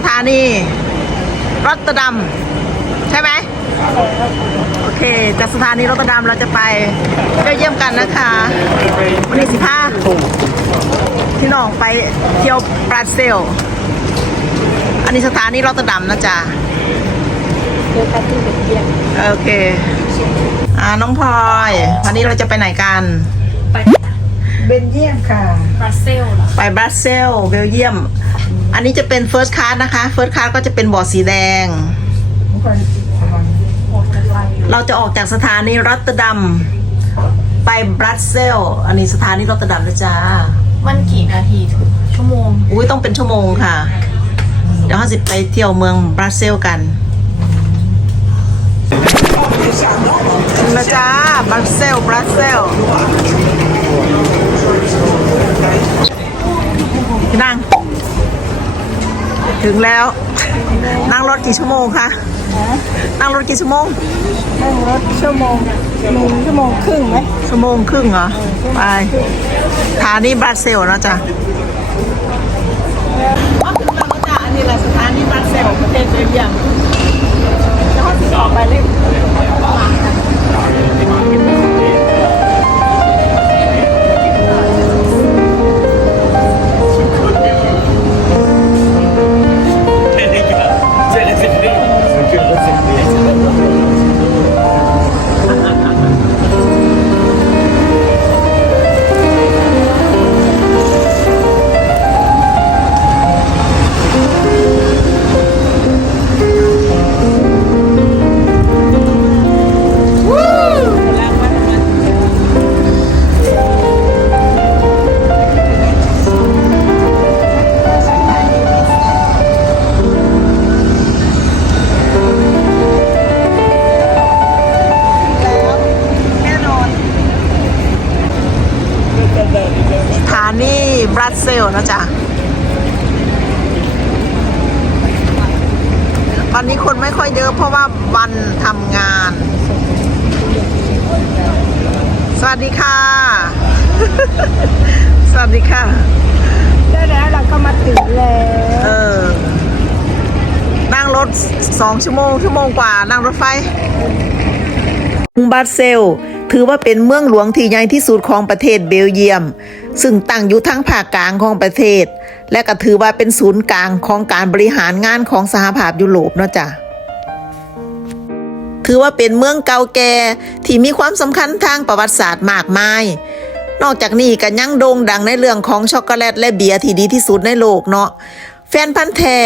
ถไฟจากสถานีรอตเตอร์ดัมใช่ไหมโอเค จากสถานีรอตเตอร์ดัมเราจะไปเบลเยียมกันนะคะวันนี้สิพาพี่น้องไปเที่ยวบราซิลอันนี้สถานีรอตเตอร์ดัมนะจ๊ะเจอกันที่เบลเยียมโอเคอ่าน้องพลอยวันนี้เราจะไปไหนกันไปเบลเยียมค่ะบราซิลเหรอไปบรัสเซลเบลเยียม อันนี้จะเป็นเฟิร์สคลาสนะคะเฟิร์สคลาสก็จะเป็นบอร์ดสีแดงโหดกันไปเราจะออกจากสถานีรอตเตอร์ดัมไปบรัสเซล อันนี้สถานีรอตเตอร์ดัมนะจ๊ะ มันกี่นาทีถึงชั่วโมง อุ้ยต้องเป็นชั่วโมงค่ะ เดี๋ยวเราจะไปเที่ยวเมืองบรัสเซลกันถึงแล้วจ้าบรัสเซลบรัสเซลพี่นั่ง ถึงแล้ว นั่งรถกี่ชั่วโมงคะนั่งรถกี่ชั่วโมง นั่งรถชั่วโมงหนึ่งชั่วโมงครึ่งไหมชั่วโมงครึ่งเหรอ ไปสถานีบรัสเซลนะจ๊ะว่าถึงแล้วจ้ะอันนี้แหละสถานีบรัสเซลประเทศเบลเยียมแล้วก็ติดต่อไปเลย สองชั่วโมงชั่วโมงกว่านั่งรถไฟกรุงบรัสเซล ถือว่าเป็นเมืองหลวงที่ใหญ่ที่สุดของประเทศเบลเยียม ซึ่งตั้งอยู่ทั้งภาคกลางของประเทศ และก็ถือว่าเป็นศูนย์กลางของการบริหารงานของสหภาพยุโรปเนาะจ้ะถือว่าเป็นเมืองเก่าแก่ที่มีความสำคัญทางประวัติศาสตร์มากมาย นอกจากนี้ก็ยังโด่งดังในเรื่องของช็อกโกแลตและเบียร์ที่ดีที่สุดในโลกเนาะ แฟนพันธ์แท้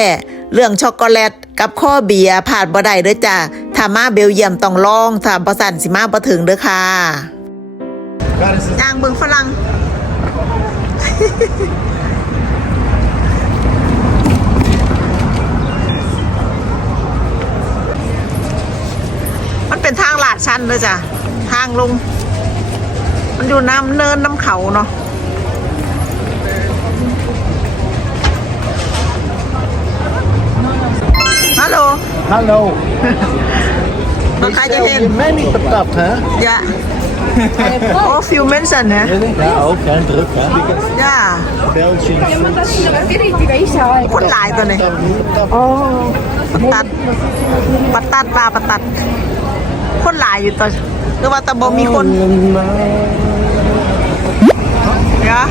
เรื่องช็อกโกแลตกับข้อเบียร์ผ่านบ่ได้เด้อจ้ะถ้ามาเบลเยียมต้องลองถ้าบ่สั่นสิมาบ่ถึงเด้อค่ะย่างเบิงฝรั่ง มันเป็นทางลาดชันเลยจ้ะทางลง มันอยู่น้ำเนินน้ำเขาเนาะ ห็น Je mij niet patat, hè? ยะโอ้ฟิวเมนสันนะ Ja, ook, hè? Druk, hè? ย่า België. คนหลายตัวนี้อ๋อปัดตัดปัดตัดปลาปัดตัดคนหลายอยู่ตัวหรือว่าแตะบมีคนเดี๋ยว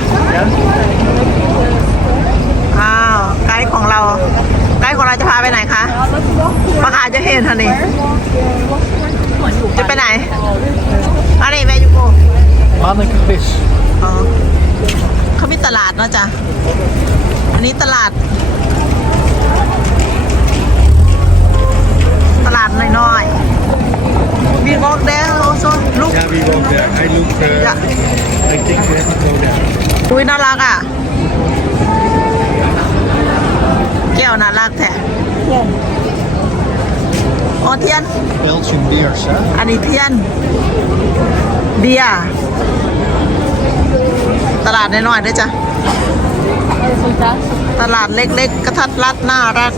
อ้าวไกด์ของเรา ไกด์ของเราจะพาไปไหนคะมาหาจะเห็นท่านี่จะไปไหนอันนี้แม่ยูโก Manneke vis. อ๋อเขามีตลาดเนาะจ๊ะอันนี้ตลาด แก้วน่ารักแท้อ๋อเทียน Belgian beers, hè? อันนี้เทียน เบียร์ตลาดน้อยๆด้วยจ้ะ ตลาดเล็กๆ กระทัดรัดน่ารัก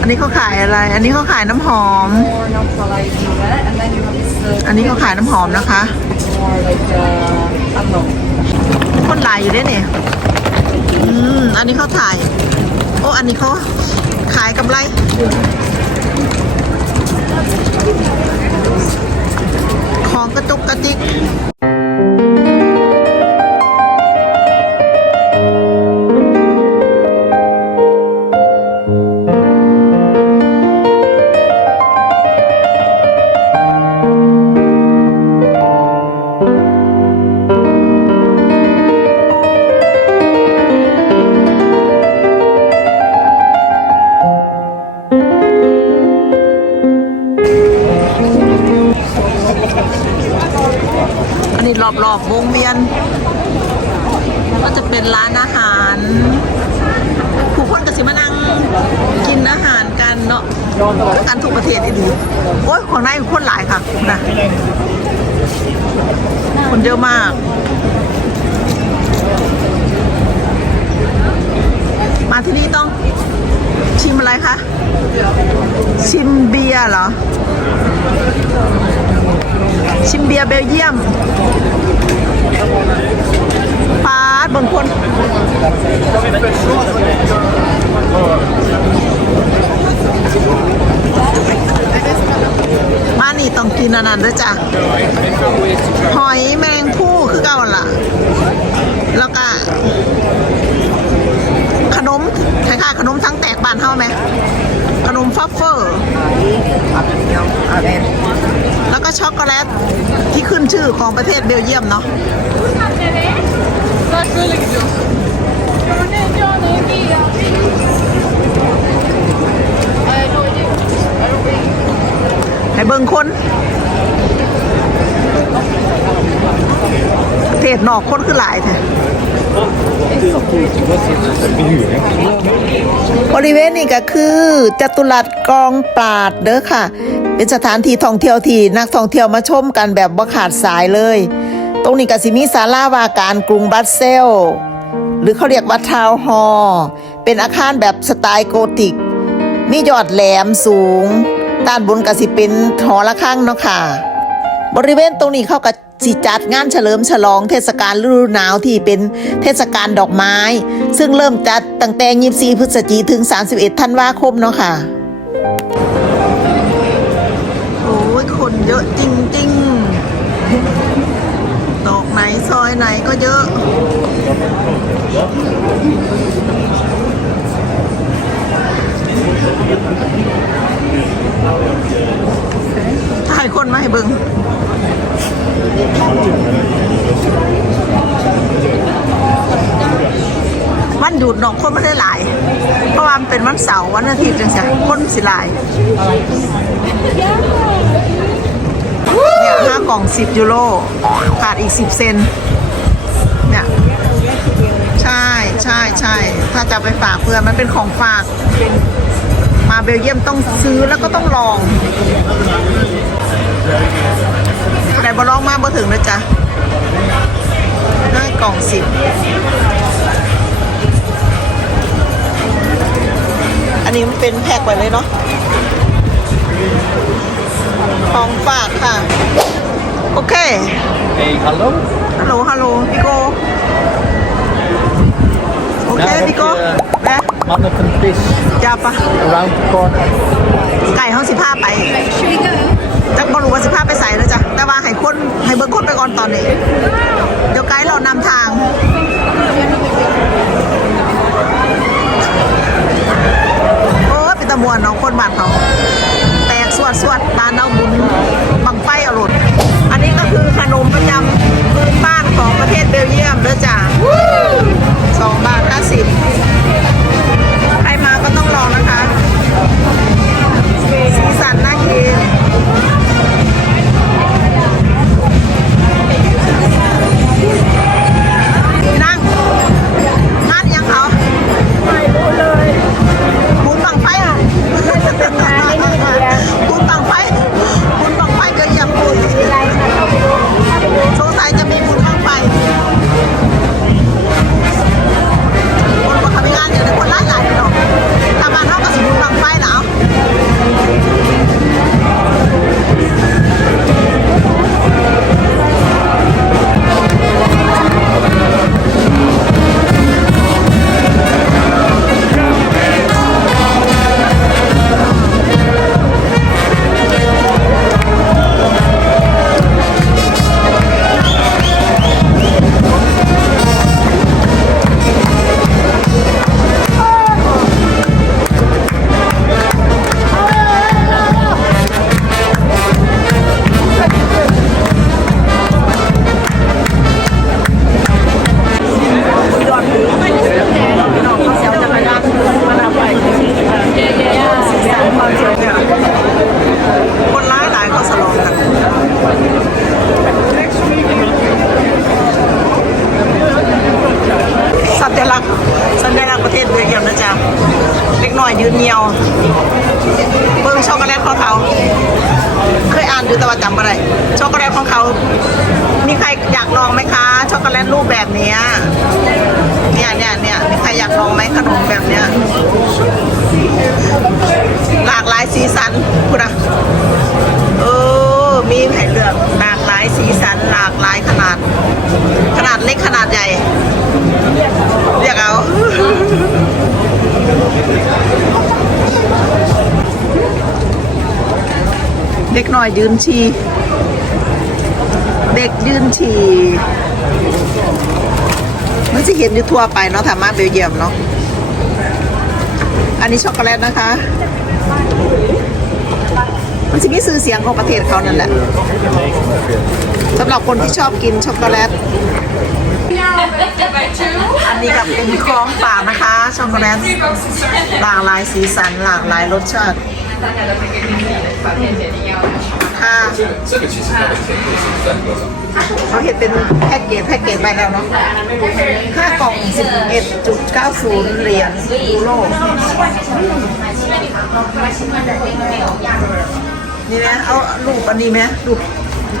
อันนนี้เขาขายอะไร อันนี้เขาขายน้ำหอม more not like that and then you have this uh, อันนี้เขาขายน้ำหอมนะคะ คนหลายอยู่ด้วยเนี่ยอืมอันนี้เขาถ่าย โอ้อันนี้เขาขายกำไรของกระตุกกระติก นะนะคนเยอะมากมาที่นี่ต้องชิมอะไรคะ ชิมเบียร์เหรอ ชิมเบียร์เบลเยียมปาดบางคน มานี่ต้องกินอันนั้นด้วยจ้ะหอยแมงภู่คือเก่าล่ะ แล้วก็ขนมคล้ายๆขนมทั้งแตกบานเท่าไหมขนมฟัฟเฟอร์ แล้วก็ช็อกโกแลตที่ขึ้นชื่อของประเทศเบลเยียมเนาะ ให้เบิ่งคนประเท ศนอกคนคือหลายแท้บริเวณนี้ก็คือจตุรัสกองปราดเด้อค่ะ เป็นสถานที่ท่องเที่ยวที่นักท่องเที่ยวมาชมกันแบบบ่ขาดสายเลย ตรงนี้ก็สิมีศาลาวาการกรุงบรัสเซล หรือเขาเรียกว่าทาวน์ฮอร์เป็นอาคารแบบสไตล์โกธิก มียอดแหลมสูงด้านบนก็สิเป็นหอระฆังเนาะค่ะ บริเวณตรงนี้เขาก็ สิจัดงานเฉลิมฉลองเทศกาลฤดูหนาวที่เป็นเทศกาลดอกไม้ ซึ่งเริ่มจัดตั้งแต่ 24 พฤศจิกายนถึง 31 ธันวาคมเนาะค่ะ โอ้ยคนเยอะจริงๆดอกไหนซอยไหนก็เยอะ ถ่ายคนมาให้เบิงวันหยุดเนอกคนไม่ได้หลาย เพราะว่ามันเป็นวันเสาร์วันอาทิตย์จังซี่คนสิหลายเนี่ยห้ากล่องสิบยูโรขาดอีกสิบเซนเนี่ยใช่ใช่ใช่ถ้าจะไปฝากเพื่อนมันเป็นของฝาก มาเบลเยียมต้องซื้อแล้วก็ต้องลอง แต่บอลองมาบ่ถึงนะจ๊ะห้ากล่องสิบอันนี้มันเป็นแพ็คไว้เลยเนาะของฝากค่ะ โอเค Hey, hallo. ฮัลโหลฮัลโหลพี่โกโอเคพี่โกแม่ Mannen van Vis. จ้าปะ Around the corner. ไก่ห้องสิบห้าไปจักบอลูว่าสิบห้าไปใส่แล้วจ้ะแต่ว่าให้คนให้เบิ้งคนไปก่อนตอนนี้ เดี๋ยวไกด์เรานำทางโอ้เป็นตะมวนน้องคนบ้านเขาแตกสวดสวดบานเอาบุญบังไฟอาหลุดอันนี้ก็คือขนมประจำพื้นบ้านของประเทศเบลเยียมเด้อจ้ะ โกแลตรูปแบบนี้เนี่ยเนี่ยเนี่ยมีใครอยากลองไหมขนมแบบเนี้ยหลากหลายสีสันคุณอะเออมีให้เลือกหลากหลายสีสันหลากหลายขนาด ขนาดเล็กขนาดใหญ่เรียกเอาเด็กหน่อยยืนชี เด็กยืนชี มันจะเห็นอยู่ทั่วไปเนาะธรรมะเบลเยียมเนาะอันนี้ช็อกโกแลตนะคะ มันจะมีสื่อเสียงของประเทศเขานั่นแหละสำหรับคนที่ชอบกินช็อกโกแลตอันนี้กับเป็นของฝากนะคะ ช็อกโกแลตหลากหลายสีสันหลากหลายรสชาติ ค่ะเขาเห็นเป็นแพ็กเกจแพ็กเกจไปแล้วเนาะค่ากล่อง 11.90 เหรียญยูโร นี่นะเอารูปอันนี้ไหมรูป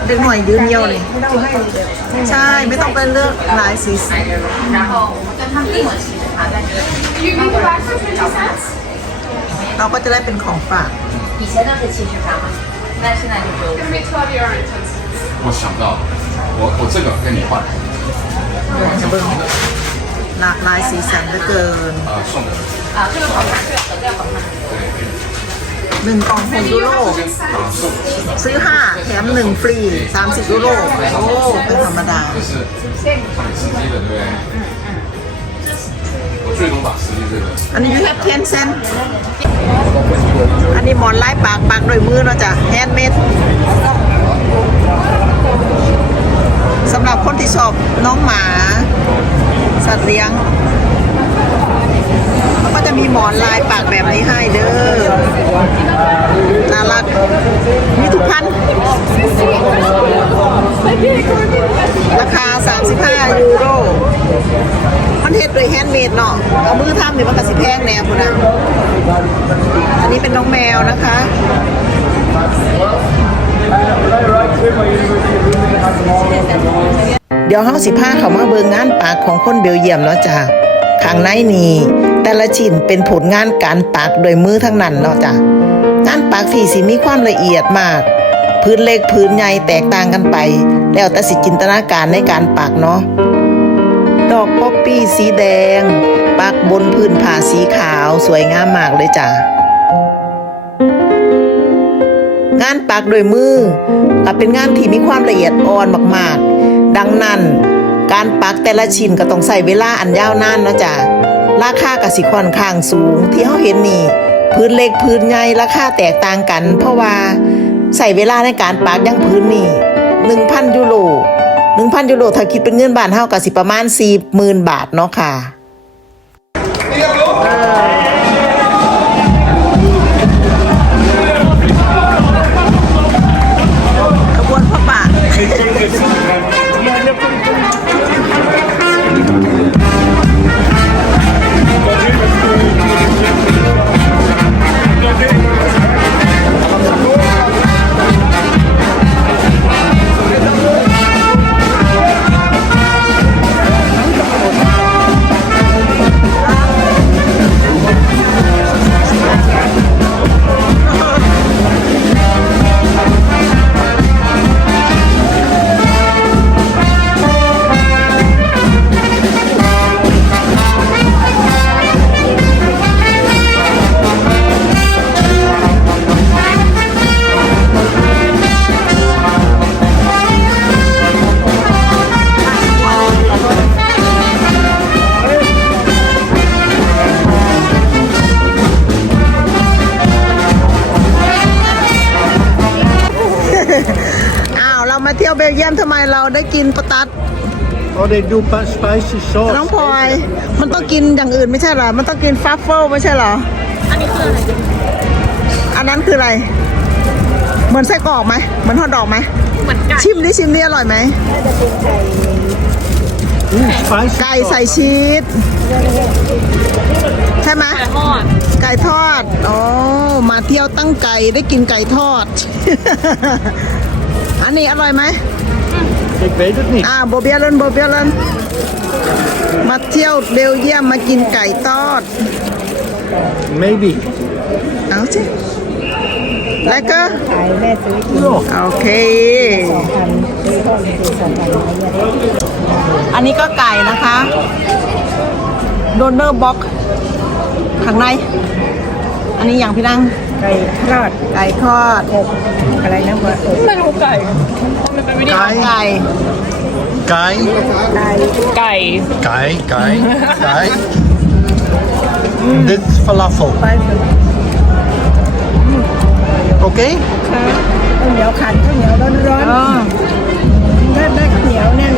เด็กหน่อยยืนเดียวเลยใช่ ไม่ต้องไปเลือกหลายสีสัน 然后跟他们一模一样的在这里。You mean the back for twenty cents? เราก็จะได้เป็นของฝาก 以前都是七十franc嘛， 但现在就只有 Give me twelve euro and ten cents. 我想到了，我我这个跟你换， จะเบิ่งหลากหลายสีสันเหลือเกิน 呃，送的，啊，这个好看，这个合掉好看。 หนึ่งกล่องหกยูโร 啊，送的是的， ซื้อห้าแถมหนึ่งฟรี 30 ยูโร โอ้ เป็นธรรมดา 这是放你司机的，对不对？我 最多把司机这个 อันนี้ยูแคป10เซนอันนี้หมอนไล่ปากปากด้วยมือเนาะจ้ะแฮนด์เมดสำหรับคนที่ชอบน้องหมา สัตว์เลี้ยงเขาก็จะมีหมอนลายปากแบบนี้ให้เด้อ น่ารัก มีทุกพัน ราคา า 35ยูโรมันเฮ็ดด้วยแฮนด์เมดเนาะเอามือทำเนี่ยมันก็สิแพงแนวพุ่นนะอันนี้เป็นน้องแมวนะคะเดี๋ยวเฮาสิพาเขามาเบิงงานปากของคนเบลเยียมเนาะจ้ะข้างในนี่แต่ละชิ้นเป็นผลงานการปากโดยมือทั้งนั้นเนาะจ้ะงานปากที่สิมีความละเอียดมาก พื้นเล็กพื้นใหญ่แตกต่างกันไป แล้วแต่สิจินตนาการในการปากเนาะดอกป๊อปปี้สีแดง ปักบนพื้นผ้าสีขาวสวยงามมากเลยจ้ะงานปักโดยมือเป็นงานที่มีความละเอียดอ่อนมากๆ ดังนั้นการปักแต่ละชิ้นก็ต้องใส่เวลาอันยาวนานเนาะจ้ะราคากสิค่อนข้างสูงที่เฮาเห็นนี่ พื้นเล็กพื้นใหญ่ราคาแตกต่างกัน เพราะว่า ใส่เวลาในการปักอยังพื้นนี่1,000ยูโร1,000ยูโรถ้าคิดเป็นเงินบาทเท่ากับสิประมาณ40,000บาทเนาะค่ะ เยียมทำไมเราได้กินปะตัด Oh, they do pa- spicy sauce. น้องพลอย มันต้องกินอย่างอื่นไม่ใช่เหรอ มันต้องกินฟัฟเฟิลไม่ใช่เหรอ อันนี้คืออะไรอันนั้นคืออะไร เหมือนไส้กรอกไหมเหมือนทอดดอกไหม เหมือนไก่ชิมดิชิมดิอร่อยไหม Ooh, spicy ไก่ sauce. ใส่ชีสใช่ไหม ไก่ทอดไก่ทอดโอ้มาเที่ยวตั้งไก่ได้กินไก่ทอด อันนี้อร่อยไหม Ik weet het niet. อ่าโบเบียเลนโบเบียเลนมาเที่ยวเบลเยียมมากินไก่ทอด Maybe. เอาสิ แล้วก็ขายแม่ซื้อกินโอเคพันซื้อทอดซื้อสองพันอะไรเงี้ยอันนี้ก็ไก่นะคะโดนเนอร์บ็อกข้างใน อันนี้อย่างพี่นั่งไก่ ทอดไก่ทอดอบอะไรนะวะอบไม่รู้ไก่มันเป็นวิธี Kai, ไก่ kai, ไก่ ไก่ kai, kai, kai. Dit is falafel. ไปฝึก Oké? ข้าวเหนียวขันข้าวเหนียวร้อนร้อนอ๋อๆถ้าได้ข้าวเหนียวแน่น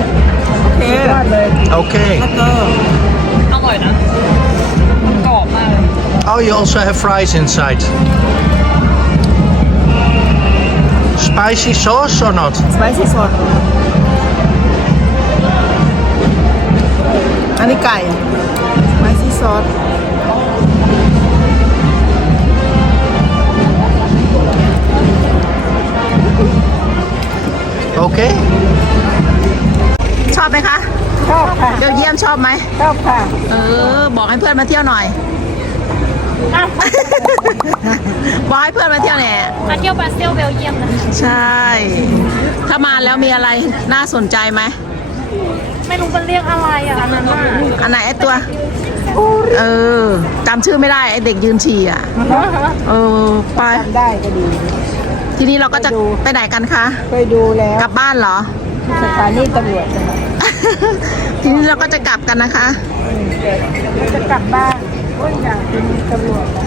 โอเคยอดเลย Oké. แล้วก็อร่อยนะมันกรอบมากเลย Oh, you also have fries inside. Spicy sauce or not? สไปซี่ซอสอันนี้ไก่สไปซี่ซอส Oké? ชอบไหมคะ ชอบค่ะเบลเยียมชอบไหม ชอบค่ะ เออ บอกให้เพื่อนมาเที่ยวหน่อย บอกให้เพื่อนมาเที่ยวแหน่มาเที่ยวบราซิลเบลเยียมนะใช่ ถ้ามาแล้วมีอะไรน่าสนใจไหม ไม่รู้มันเรียกอะไรอะอันนั้นอะอันไหนไอตัว เออจำชื่อไม่ได้ไอเด็กยืนฉี่อะ เออ ไป ทำได้ก็ดี ทีนี้เราก็จะไปไหนกันคะ เคยดูแล้วกลับบ้านเหรอ สถานีตำรวจจังหวัดทีนี้เราก็จะกลับกันนะคะเราจะกลับบ้าน โอ้ยอยากเป็นตำรวจอะ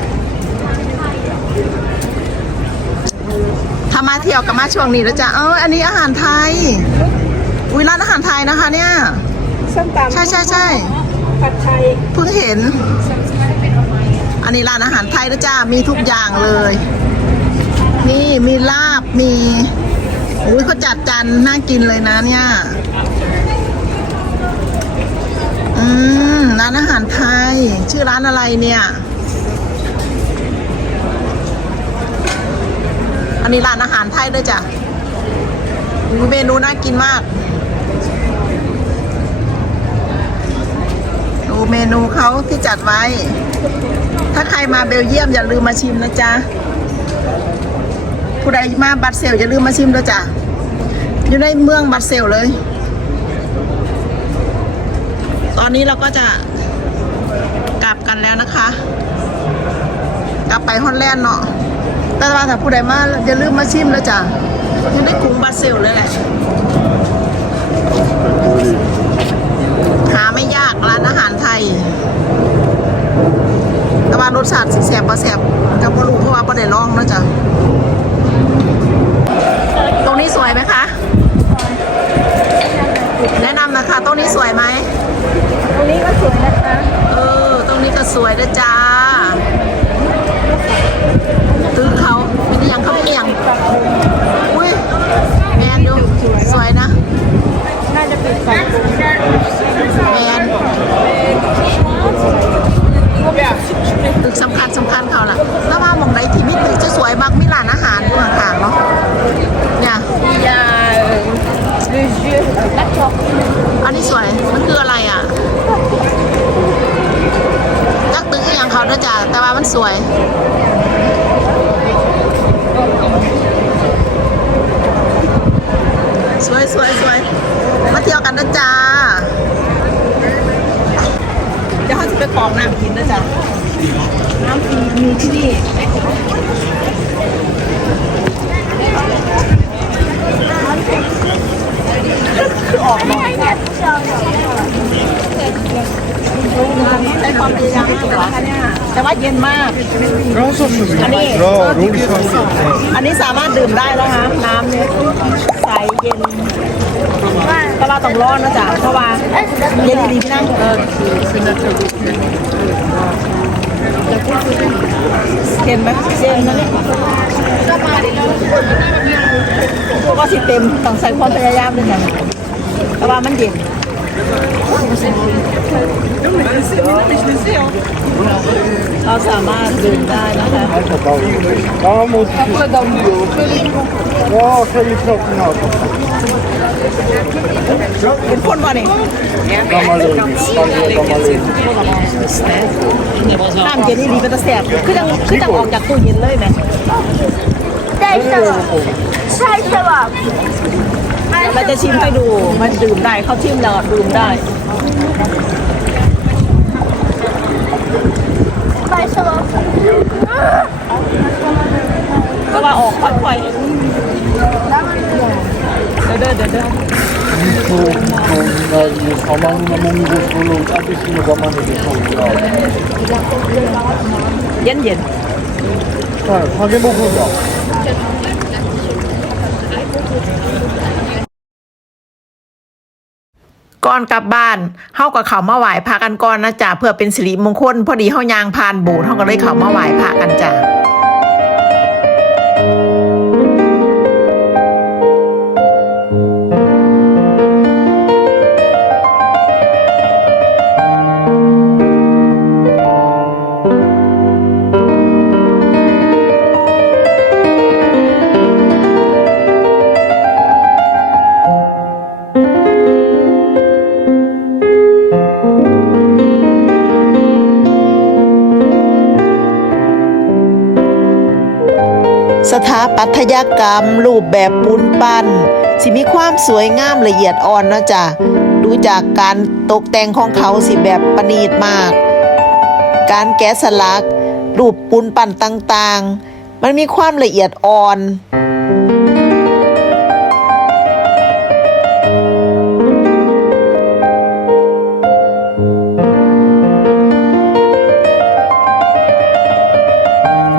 ถ้ามาเที่ยวกับมาช่วงนี้แล้วจ้ะเอออันนี้อาหารไทย อุ้ยร้านอาหารไทยนะคะเนี่ย ส้มตำใช่ใช่ใช่ผัดไทยเพิ่งเห็น อันนี้ร้านอาหารไทยนะจ้ามีทุกอย่างเลย นี่มีลาบมีอุ้ยเขาจัดจานน่ากินเลยนะเนี่ย อืมร้านอาหารไทย ชื่อร้านอะไรเนี่ย อันนี้ร้านอาหารไทยด้วยจ้ะเมนูน่ากินมาก ดูเมนูเขาที่จัดไว้ ถ้าใครมาเบลเยียมอย่าลืมมาชิมนะจ๊ะ ผู้ใดมาบัตเซลอย่าลืมมาชิมด้วยจ้ะ อยู่ในเมืองบัตเซลเลย อนนี้เราก็จะกลับกันแล้วนะคะ กลับไปฮอลแลนด์เนาะแต่ว่าถ้าผู้ใดมาอย่าลืมมาชิมแล้วจ้ะอยู่ในกรุงบัตเซลเลยแหละหาไม่ยากร้านอาหารไทย แต่ว่ารสชาติสิแสบบ่แสบกับ่รู้เพราะว่าบ่ได้ลองนะจ๊ะตรงนี้สวยไหมคะ แนะนำนะคะตรงนี้สวยไหม รงนี้ก็สวยนะคะ เออ ตรงนี้ก็สวยด้วยจ้าตึกเขาเป็นอหย่างเขาเป็นอหย่างอุ้ยแมนอยู่สวยนะ น่าจะเป็นไก่ แมนตึกสำคัญสำคัญเขาล่ะ แล้วว่าหมองไหนที่มีตึกสวยๆมากมีร้านอาหารอยู่ข้างๆเนาะ เนี่ย ยาเลือเยอะนักชอบ อันนี้สวย มันคืออะไรอะจักตึกอหย่างเขาด้วยจ้ะ แต่ว่ามันสวย สวยสวยสวย มาเที่ยวกันนะจ้า เดี๋ยวเขาจะไปกรอกน้ำกินนะจ๊ะ น้ำฟรีมีที่นี่ ได้ความพยายามที่สุดเหรอคะเนี่ย แต่ว่าเย็นมาก อันนี้อันนี้สามารถดื่มได้แล้วคะน้ำเนี่ยใสเย็นแต่ว่าต้องร้อนนะจ๊ะเพราะว่าเย็นดีๆพี่นั่งเออเห็นไหมเย็นนะเนี่ยก็สิเต็มต้องใส่ความพยายามด้วยจ้ะแต่ว่ามันเย็น เขาสามารถเดินได้นะคะเขาหมดเขาดำอยู่ว้าวแค่ลิฟต์ก็ขึ้นเอาเป็นคนวะนี่ก็มาเลยก็มาเลยน้ำเย็นนี่ดีเป็นตะแสบคือจังคือจังออกจากตู้เย็นเลยไหมได้ตลอดใช่ตลอด เราจะชิมให้ดู มันดื่มได้เขาชิมเราดื่มได้ไปสลอก็ว่าออกค่อยๆเด้อเด้อเด้อ Yen yen. Tak, hadi bu burada. ก่อนกลับบ้านเฮากับเขามาไหว้พระกันก่อนนะจ๊ะเพื่อเป็นสิริมงคลพอดีเฮายางผ่านโบสถ์เฮาก็เลยเขามาไหว้พระกันจ้ะ กรรม รูปแบบปูนปั้นสิมีความสวยงามละเอียดอ่อนนะจ๊ะดูจากการตกแต่งของเขาสิแบบประณีตมาก การแกะสลัก รูปปูนปั้นต่างๆ มันมีความละเอียดอ่อน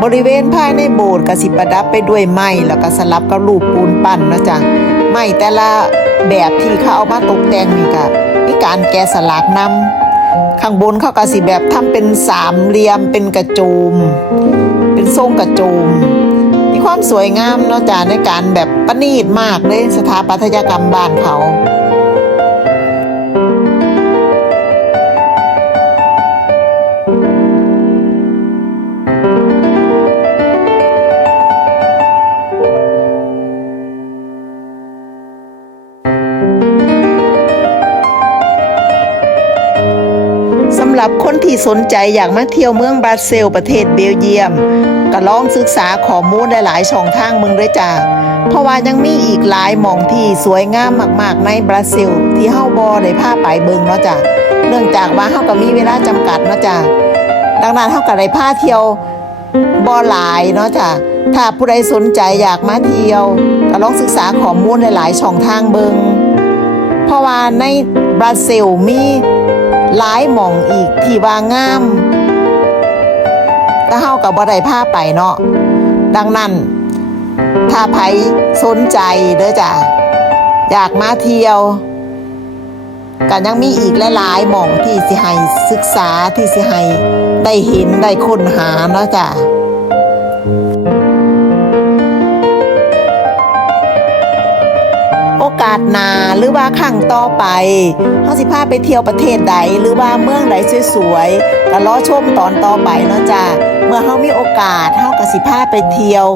บริเวณภายในโบสถ์กสิประดับไปด้วยไม้แล้วก็สลับกับรูปปูนปั้นนะจ๊ะไม้แต่ละแบบที่เขาเอามาตกแต่งนี่ก็มีการแกะสลักนำข้างบนเขาก็สิแบบทำเป็นสามเหลี่ยมเป็นกระโจม เป็นทรงกระโจม มีความสวยงามเนาะจ๊ะในการแบบประณีตมากเลยสถาปัตยกรรมบ้านเขา ที่สนใจอยากมาเที่ยวเมืองบราเซลประเทศเบลเยียม ก็ลองศึกษาข้อมูลหลายๆช่องทางมึงด้วยจ้าเพราะว่ายังมีอีกหลายหม่องที่สวยงามมาก ๆ ในบราซิล ที่เฮาบ่ได้พาไปเบิ่งเนาะจ้ะเนื่องจากว่าเฮาก็มีเวลาจำกัดเนาะจ้ะดังนั้นเฮาก็ได้พาเที่ยวบ่หลายเนาะจ้ะถ้าผู้ใดสนใจอยากมาเที่ยวก็ลองศึกษาข้อมูลหลายๆช่องทางเบิ่งเพราะว่าในบราซิลมี หลายหม่องอีกที่ว่างามแต่เฮากับบ่ได้พาไปเนาะดังนั้น ถ้าไผสนใจเด้อจ้ะอยากมาเที่ยวกันยังมีอีกหลายๆหม่องที่สิให้ศึกษาที่สิให้ได้เห็นได้ค้นหาเนาะจ้ะ กาสหนาหรือว่าครั้งต่อไปเฮาสิพาไปเที่ยวประเทศใดหรือว่าเมืองใดสวยๆก็รอชมตอนต่อไปเนาะจ้าเมื่อเฮามีโอกาสเฮาก็สิพาไปเที่ยว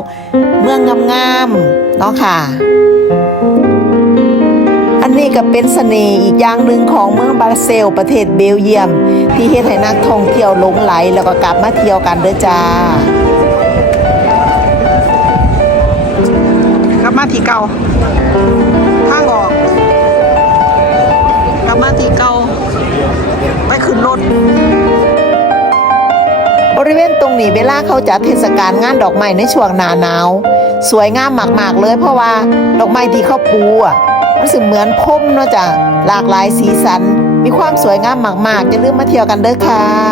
เมืองงามๆเนาะค่ะอันนี้ก็เป็นเสน่ห์อีกอย่างหนึ่งของเมืองบราเซลประเทศเบลเยียม ที่เฮ็ดให้นักท่องเที่ยวหลงไหลแล้วก็กลับมาเที่ยวกันเด้อจ้ากลับมาที่เก่า บริเวณตรงนี้เวลาเขาจัดเทศกาลงานดอกไม้ในช่วงหนาหนาว สวยงามมากๆเลยเพราะว่าดอกไม้ที่เขาปูอะมันสึกเหมือนพุ่มเนาะจ้ะหลากหลายสีสัน มีความสวยงามมากๆอย่าลืมมาเที่ยวกันเด้อค่ะ